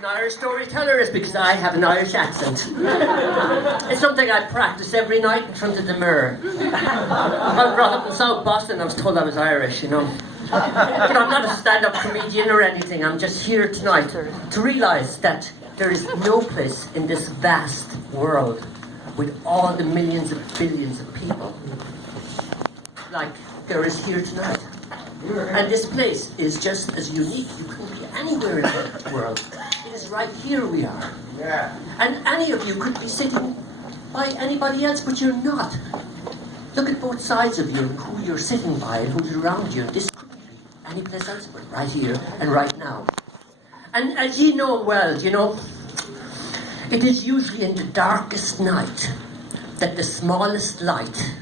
an Irish storyteller is because I have an Irish accent. It's something I practice every night in front of the mirror. I was brought up in South Boston, I was told I was Irish, you know. But I'm not a stand-up comedian or anything, I'm just here tonight to realise that there is no place in this vast world with all the millions and billions of people like there is here tonight. And this place is just as unique. You couldn't be anywhere in the world. It is right here we are. Yeah. And any of you could be sitting by anybody else, but you're not. Look at both sides of you and who you're sitting by and who's around you. This couldn't be any place else but right here and right now. And as you know well, you know, it is usually in the darkest night that the smallest light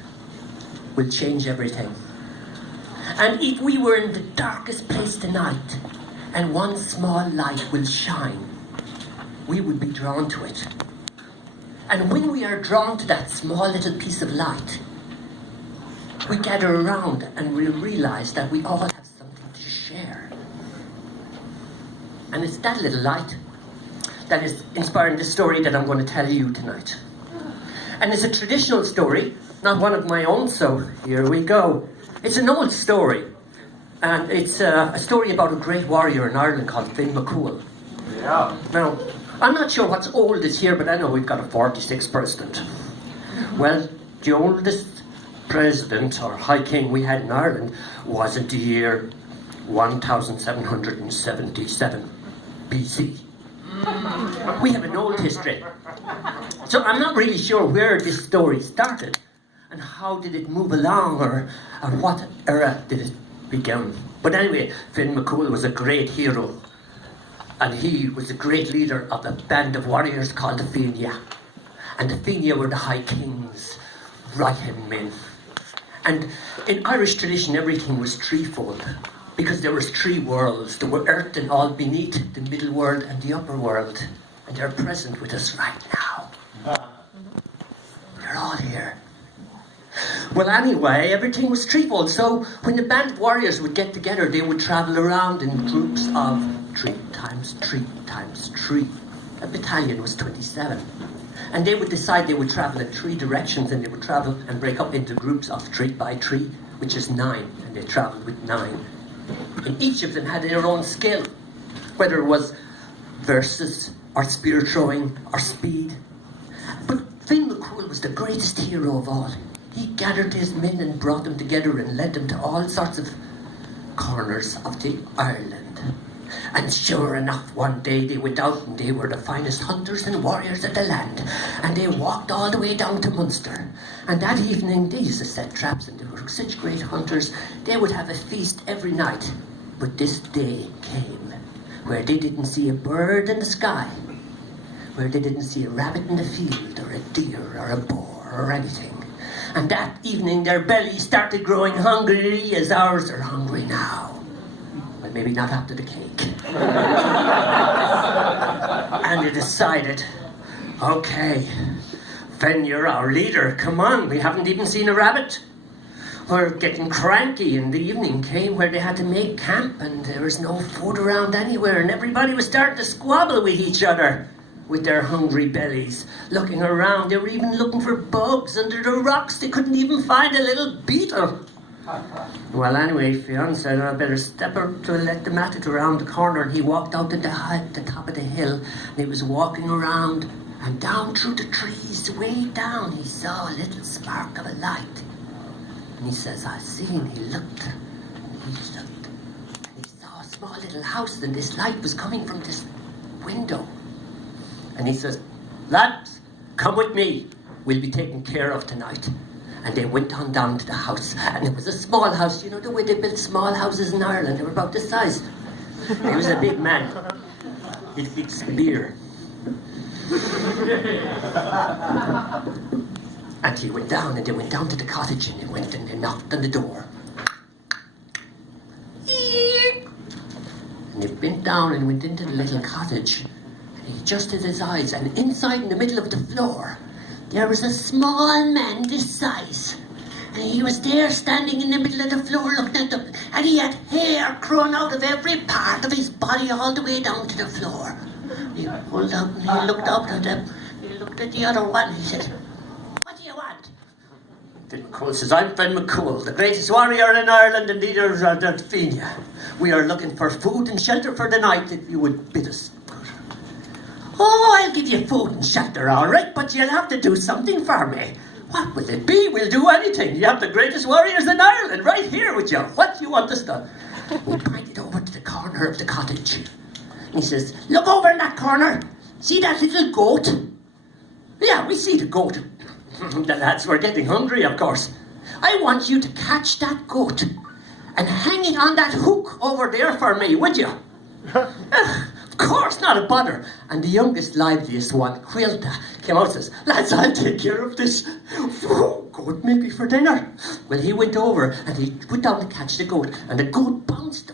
will change everything. And if we were in the darkest place tonight, and one small light will shine, we would be drawn to it. And when we are drawn to that small little piece of light, we gather around and we realize that we all have something to share. And it's that little light that is inspiring the story that I'm going to tell you tonight. And it's a traditional story, not one of my own, so here we go. It's an old story, and it's a story about a great warrior in Ireland called Fiionn MacCumhaill. Yeah. Now, I'm not sure what's oldest here, but I know we've got a 46th president. Well, the oldest president, or High King, we had in Ireland was in the year 1777 BC. We have an old history. So I'm not really sure where this story started. And how did it move along, or what era did it begin? But anyway, Fiionn MacCumhaill was a great hero. And he was a great leader of a band of warriors called the Fiionn. And the Fiionn were the High King's right-hand men. And in Irish tradition, everything was threefold. Because there was three worlds. There were earth and all beneath, the middle world and the upper world. And they're present with us right now. They're all here. Well, anyway, everything was threefold. So when the band of warriors would get together, they would travel around in groups of 3 times 3 times 3. A battalion was 27. And they would decide they would travel in 3 directions, and they would travel and break up into groups of 3 by 3, which is 9. And they traveled with 9. And each of them had their own skill, whether it was verses, or spear throwing, or speed. But Fiionn MacCumhaill was the greatest hero of all. He gathered his men and brought them together and led them to all sorts of corners of the Ireland. And sure enough, one day they went out and they were the finest hunters and warriors of the land. And they walked all the way down to Munster. And that evening they used to set traps, and they were such great hunters. They would have a feast every night. But this day came where they didn't see a bird in the sky, where they didn't see a rabbit in the field, or a deer, or a boar, or anything. And that evening their bellies started growing hungry as ours are hungry now. Well, maybe not after the cake. And they decided, okay, Fiionn, you're our leader. Come on, we haven't even seen a rabbit. We're getting cranky, and the evening came where they had to make camp, and there was no food around anywhere, and everybody was starting to squabble with each other with their hungry bellies. Looking around, they were even looking for bugs under the rocks. They couldn't even find a little beetle. Well, anyway, Fiionn said, I better step out to let the matted around the corner, and he walked out to the top of the hill, and he was walking around, and down through the trees, way down, he saw a little spark of a light. And he says, I seen. He looked, and he looked, and he saw a small little house, and this light was coming from this window. And he says, lads, come with me. We'll be taken care of tonight. And they went on down to the house. And it was a small house. You know the way they built small houses in Ireland? They were about this size. He was a big man. He had a big spear. And he went down, and they went down to the cottage, and they went and they knocked on the door. And they bent down and went into the little cottage. He adjusted his eyes, and inside in the middle of the floor, there was a small man this size. And he was there standing in the middle of the floor looking at them. And he had hair growing out of every part of his body all the way down to the floor. pulled out and he looked up at them. He looked at the other one. He said, "What do you want?" MacCumhaill says, "I'm Fiionn MacCumhaill, the greatest warrior in Ireland and leader of the Fiionn. We are looking for food and shelter for the night if you would bid us." "Oh, I'll give you food and shelter, all right, but you'll have to do something for me." "What will it be? We'll do anything. You have the greatest warriors in Ireland right here with you. What do you want us to?" He pointed over to the corner of the cottage. He says, "Look over in that corner. See that little goat?" "Yeah, we see the goat." The lads were getting hungry, of course. "I want you to catch that goat and hang it on that hook over there for me, would you?" "Of course, not a bother." And the youngest, liveliest one, Quilta, came out and says, "Lads, I'll take care of this. Goat maybe for dinner." Well, he went over and he went down to catch the goat, and the goat bounced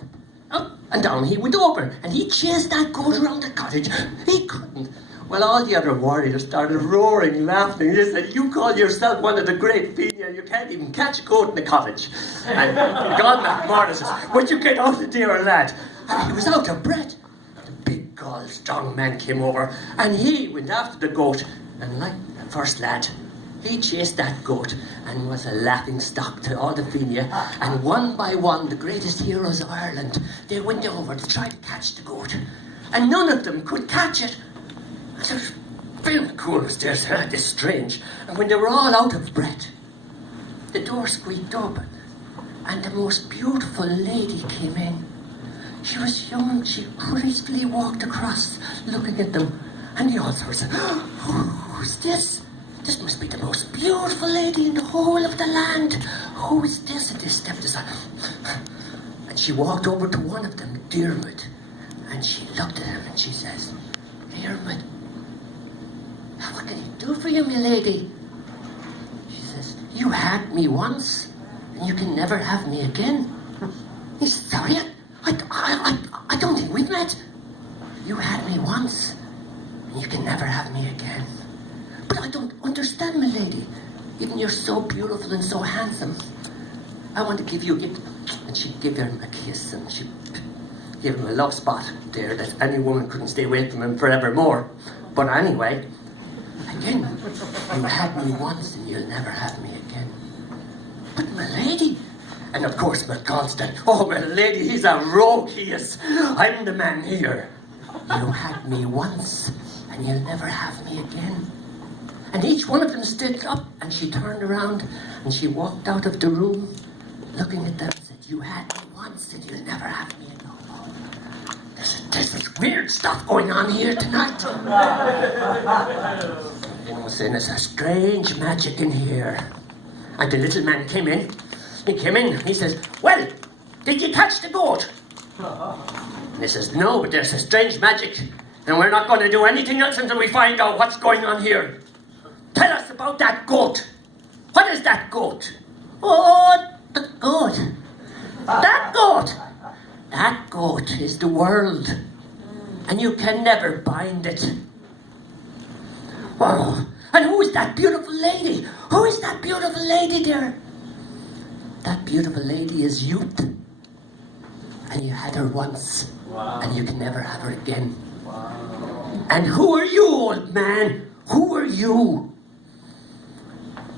up and down he went over, and he chased that goat around the cottage. He couldn't. Well, all the other warriors started roaring, laughing. They said, "You call yourself one of the great Fiionn, you can't even catch a goat in the cottage." And God MacMorris says, "Would you get out of there, lad?" And he was out of breath. The big, tall, strong man came over, and he went after the goat. And like the first lad, he chased that goat and was a laughing stock to all the Fiionn. And one by one, the greatest heroes of Ireland, they went over to try to catch the goat. And none of them could catch it. Fiionn MacCumhaill was there, this is strange. And when they were all out of breath, the door squeaked open, and the most beautiful lady came in. She was young, she gracefully walked across, looking at them, and they all sort of said, "Who's this? This must be the most beautiful lady in the whole of the land. Who is this?" And they stepped aside. And she walked over to one of them, Dermot, and she looked at him and she says, "Dermot, what can I do for you, my lady?" She says, "You had me once, and you can never have me again." He says, "Sorry, I don't think we've met." "You had me once, and you can never have me again." "But I don't understand, my lady. Even you're so beautiful and so handsome. I want to give you a gift." And she gave him a kiss, and she gave him a love spot there that any woman couldn't stay away from him forevermore. But anyway, again, "You had me once and you'll never have me again." "But my lady," and of course MacCumhaill said, "Oh, my lady, he's a rogue, he is. I'm the man here." "You had me once and you'll never have me again." And each one of them stood up, and she turned around and she walked out of the room looking at them and said, "You had me once and you'll never have me again." There's this weird stuff going on here tonight. One was saying, "There's a strange magic in here." And the little man came in. He came in, he says, "Well, did you catch the goat?" And he says, "No, but there's a strange magic, and we're not going to do anything else until we find out what's going on here. Tell us about that goat. What is that goat?" "Oh, the goat. That goat. That goat is the world, and you can never bind it." "Oh, and who is that beautiful lady? Who is that beautiful lady there?" "That beautiful lady is youth, and you had her once, and you can never have her again." "And who are you, old man? Who are you?"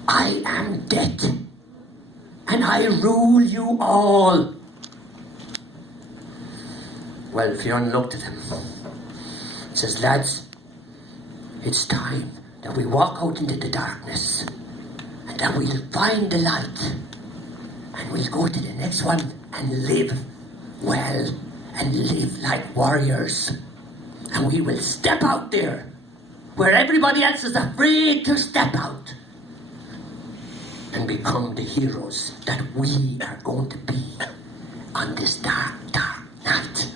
"I am death, and I rule you all." Well, Fiionn looked at him. He says, "Lads, it's time that we walk out into the darkness, and that we'll find the light, and we'll go to the next one and live well and live like warriors. And we will step out there where everybody else is afraid to step out, and become the heroes that we are going to be on this dark, dark night."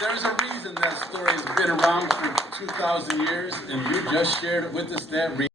There's a reason that story has been around for 2,000 years, and you just shared it with us that reason.